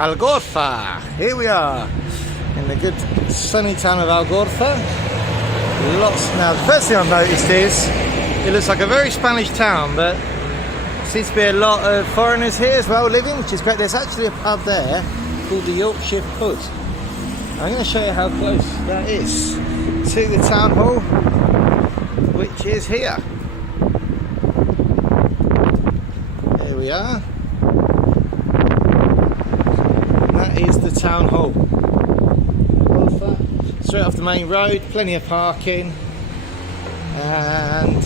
Algorfa. Here we are in the good sunny town of Algorfa. Now the first thing I've noticed is it looks like a very Spanish town, but there seems to be a lot of foreigners here as well living, which is great. There's actually a pub there called the Yorkshire Pud. I'm going to show you how close that is to the town hall, which is here. There we are. That is the town hall. Straight off the main road, plenty of parking, and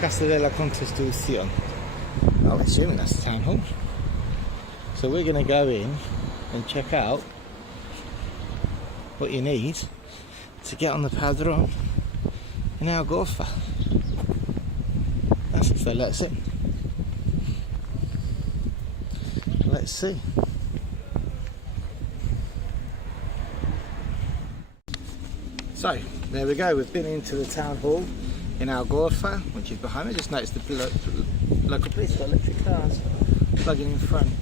Casa de la Constitución. I'm assuming that's the town hall. So we're going to go in and check out what you need to get on the Padron in Algorfa. That's if they let us in. Let's see. So there we go, we've been into the town hall in Algorfa, which is behind me. Just noticed the local police got electric cars plugging in front.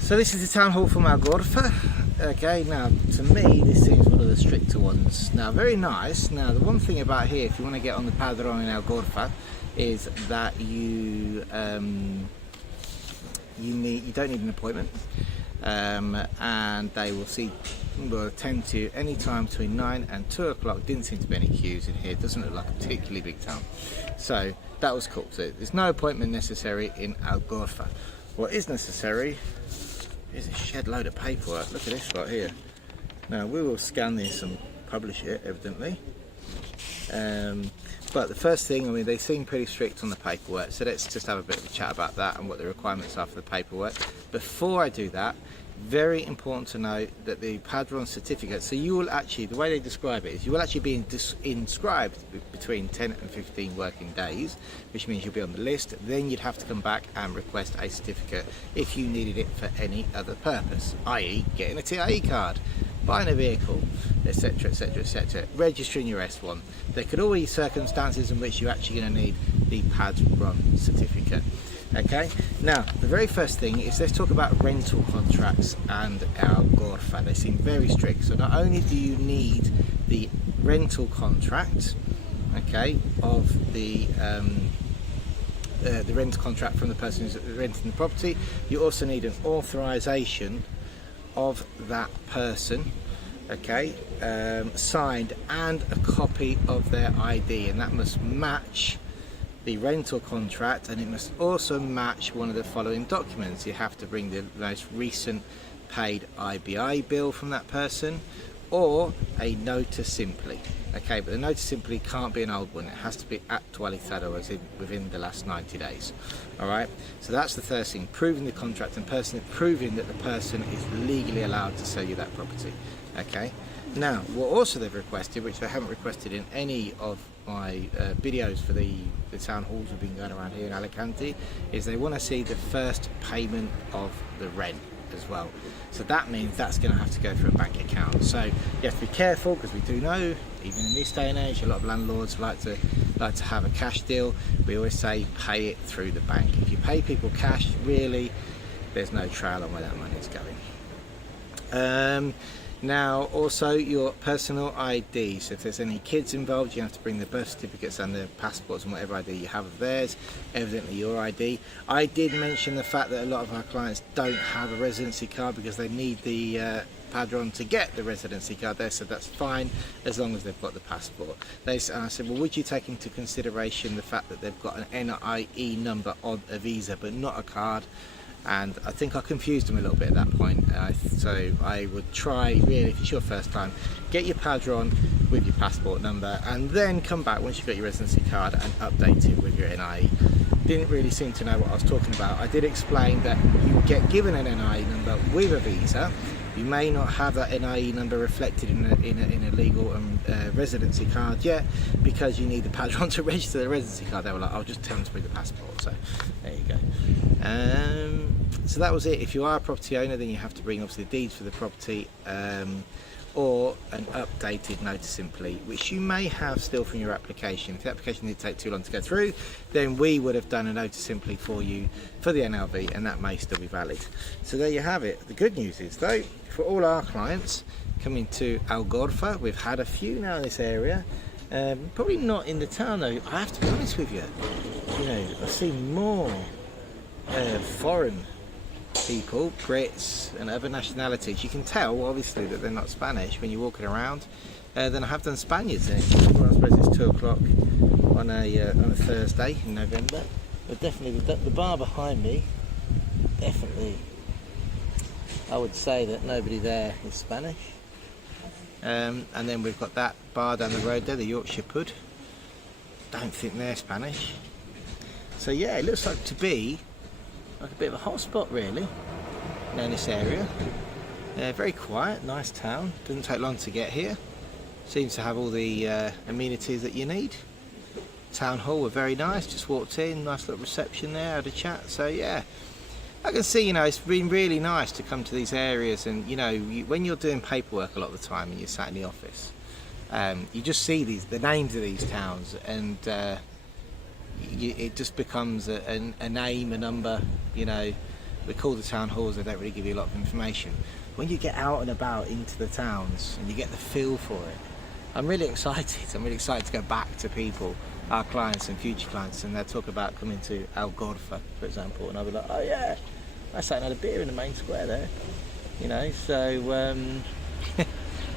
So this is the town hall from Algorfa. Okay, now to me this seems one of the stricter ones. Now very nice. Now the one thing about here, if you want to get on the Padron in Algorfa, is that you don't need an appointment, and they will attend to you any time between 9 and 2 o'clock. Didn't seem to be any queues in here. It doesn't look like a particularly big town, so that was cool. So there's no appointment necessary in Algorfa. What is necessary is a shed load of paperwork. Look at this right here. Now we will scan this and publish it, evidently. But the first thing, I mean, they seem pretty strict on the paperwork, so let's just have a bit of a chat about that and what the requirements are for the paperwork. Before I do that, very important to note that the Padron certificate, so you will actually, the way they describe it is you will actually be inscribed between 10 and 15 working days, which means you'll be on the list. Then you'd have to come back and request a certificate if you needed it for any other purpose, i.e. getting a TIE card, buying a vehicle, etc, etc, etc, registering your S1. There could always be circumstances in which you're actually going to need the Padron certificate. Okay, now the very first thing is let's talk about rental contracts and Algorfa. They seem very strict. So not only do you need the rental contract, okay, of the rental contract from the person who's renting the property, you also need an authorization of that person, okay, signed, and a copy of their ID, and that must match the rental contract, and it must also match one of the following documents. You have to bring the most recent paid IBI bill from that person, or a notice simply. Okay, but the notice simply can't be an old one. It has to be actualizado, as in within the last 90 days. All right, so that's the first thing, proving the contract and proving that the person is legally allowed to sell you that property. Okay, now what also they've requested, which they haven't requested in any of my videos for the town halls we've been going around here in Alicante, is they want to see the first payment of the rent as well. So that means that's going to have to go through a bank account. So you have to be careful, because we do know, even in this day and age, a lot of landlords like to have a cash deal. We always say pay it through the bank. If you pay people cash, really, there's no trail on where that money is going. Now also your personal ID, so if there's any kids involved, you have to bring the birth certificates and the passports and whatever ID you have of theirs, evidently your ID. I did mention the fact that a lot of our clients don't have a residency card because they need the Padron to get the residency card there, so that's fine as long as they've got the passport. And I said, well, would you take into consideration the fact that they've got an NIE number on a visa but not a card? And I think I confused them a little bit at that point. So I would try, really, if it's your first time, get your Padron with your passport number, and then come back once you've got your residency card and update it with your NIE. Didn't really seem to know what I was talking about. I did explain that you get given an NIE number with a visa. You may not have that NIE number reflected in a legal residency card yet, because you need the Padron to register the residency card. They were like, I'll just tell them to bring the passport. So there you go. So that was it. If you are a property owner, then you have to bring obviously the deeds for the property, or an updated notice simply, which you may have still from your application. If the application didn't take too long to go through, then we would have done a notice simply for you for the NLV, and that may still be valid. So there you have it. The good news is though, for all our clients coming to Algorfa, we've had a few now in this area, probably not in the town though. I have to be honest with you, I've seen more foreign people, Brits and other nationalities. You can tell obviously that they're not Spanish when you're walking around, than I have done Spaniards. I suppose it's 2 o'clock on a Thursday in November, but definitely the bar behind me, definitely I would say that nobody there is Spanish. And then we've got that bar down the road there, the Yorkshire Pud. Don't think they're Spanish. So yeah, it looks like to be like a bit of a hotspot really in this area. Very quiet, nice town. Doesn't take long to get here. Seems to have all the amenities that you need. Town hall were very nice. Just walked in, nice little reception there, had a chat. So yeah, I can see, it's been really nice to come to these areas, and when you're doing paperwork a lot of the time and you're sat in the office, you just see the names of these towns, and it just becomes a name, a number. We call the town halls, they don't really give you a lot of information. When you get out and about into the towns and you get the feel for it, I'm really excited. I'm really excited to go back to people, our clients and future clients, and they'll talk about coming to Algorfa, for example, and I'll be like, oh yeah, I sat and had a beer in the main square there, so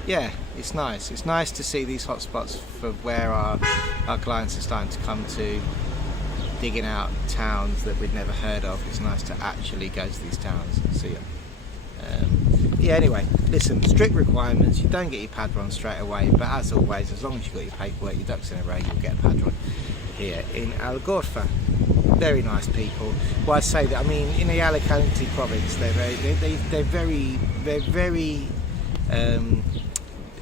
yeah, it's nice. It's nice to see these hotspots for where our clients are starting to come to, digging out towns that we'd never heard of. It's nice to actually go to these towns and see them. Yeah, anyway, listen, strict requirements. You don't get your Padron straight away, but as always, as long as you've got your paperwork, your ducks in a row, you'll get a Padron here in Algorfa. Very nice people. Well, I say that, in the Alicante province, they're very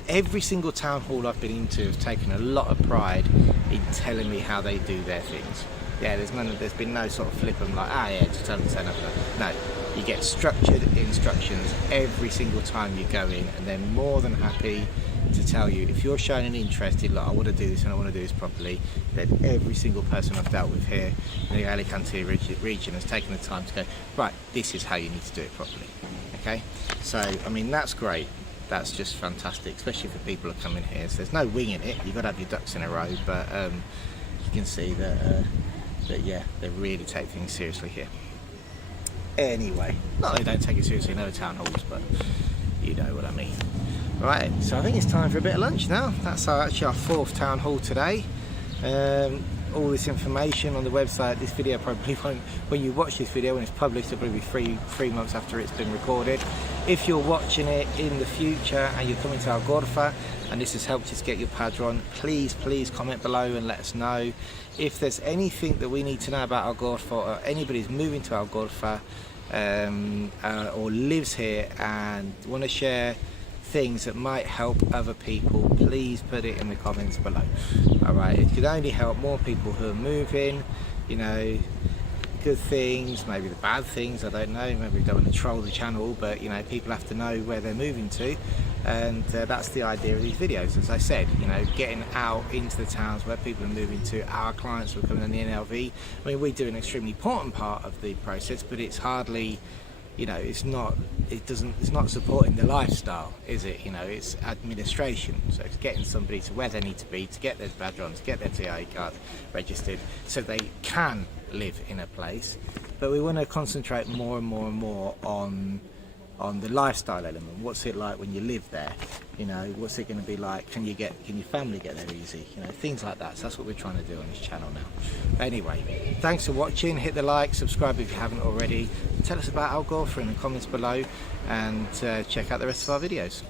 every single town hall I've been into has taken a lot of pride in telling me how they do their things. Yeah, there's been no sort of flip and like, just tell them to turn up. No, you get structured instructions every single time you go in, and they're more than happy to tell you if you're showing an interest in, like, I want to do this and I want to do this properly. Then every single person I've dealt with here in the Alicante region has taken the time to go, right, this is how you need to do it properly. Okay, so that's great. That's just fantastic, especially for people who are coming here. So there's no winging it. You've got to have your ducks in a row, but you can see that yeah, they really take things seriously here. Anyway, not that they don't take it seriously in other town halls, but you know what I mean. Right, so I think it's time for a bit of lunch now. That's actually our 4th town hall today. All this information on the website. This video probably won't, when you watch this video, when it's published, it'll probably be three months after it's been recorded. If you're watching it in the future and you're coming to Algorfa and this has helped you to get your Padron, please comment below and let us know. If there's anything that we need to know about Algorfa, or anybody's moving to Algorfa or lives here and want to share things that might help other people, please put it in the comments below. Alright, it could only help more people who are moving, good things, maybe the bad things, I don't know, maybe we don't want to troll the channel, but people have to know where they're moving to, and that's the idea of these videos. As I said, getting out into the towns where people are moving to. Our clients who are coming on the NLV, we do an extremely important part of the process, but it's hardly, it's not supporting the lifestyle, is it? It's administration. So it's getting somebody to where they need to be to get their Padron, to get their TIA card registered, so they can live in a place. But we want to concentrate more and more on the lifestyle element. What's it like when you live there? What's it going to be like? Can your family get there easy? Things like that. So that's what we're trying to do on this channel now. Anyway, thanks for watching. Hit the like, subscribe if you haven't already. Tell us about Algorfa in the comments below, and check out the rest of our videos.